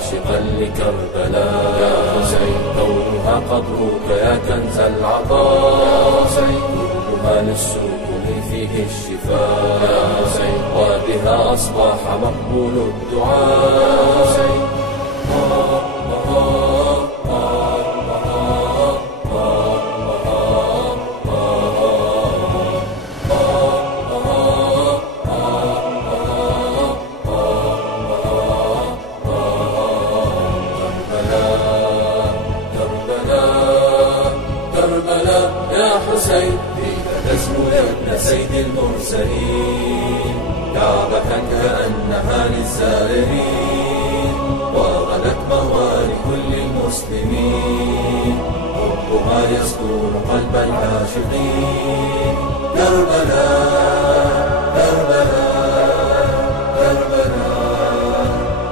عاشقا لكربلاء يا حسين، كونها قبرك يا كنز العطاء يا حسين، قربها للسكون فيه الشفاء يا حسين، وبها أصبح مقبول الدعاء يا حسين. كربلاء يا حسين، فيك تسمو يا ابن سيد المرسلين، كعبة كأنها للزائرين، وغدت موالي كل المسلمين، حبها يسطور قلب العاشقين. كربلاء كربلاء كربلاء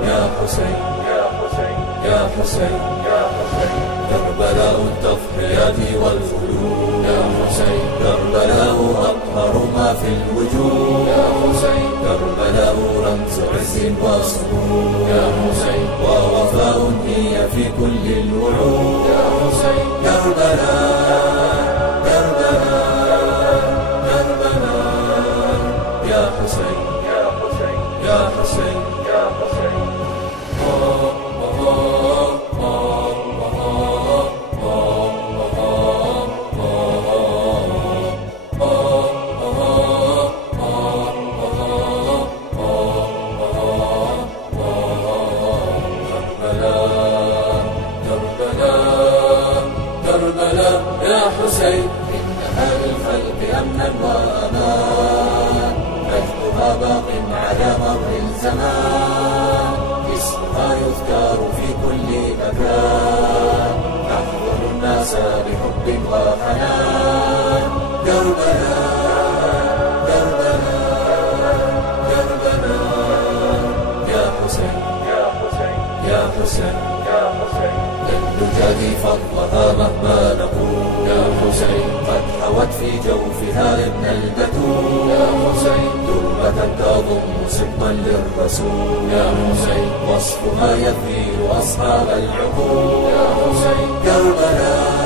يا حسين يا حسين يا حسين يا حسين، كربلاء التضحيات والخلود يا حسين، كربلاء أطهر ما في الوجود يا حسين، كربلاء رمز عز وصمود يا حسين، ووفاء هي في كل الوعود يا حسين. كربلاء كربلاء كربلاء يا حسين يا حسين يا حسين يا حسين. كربلاء يا حسين، إنها للخلق أمنا وأمان، مجدها باق على مر الزمان، اسمها يذكر في كل مكان، تحضر الناس بحب وحنان. كربلاء كربلاء كربلاء يا حسين يا حسين يا حسين يا حسين، لن نجادي فضلها مهما نقول يا حسين، قد حوت في جوفها ابن البتول يا حسين، تربة تضم صدقا للرسول يا حسين، وصفها يثير أصحاب العقول يا حسين. كربلاء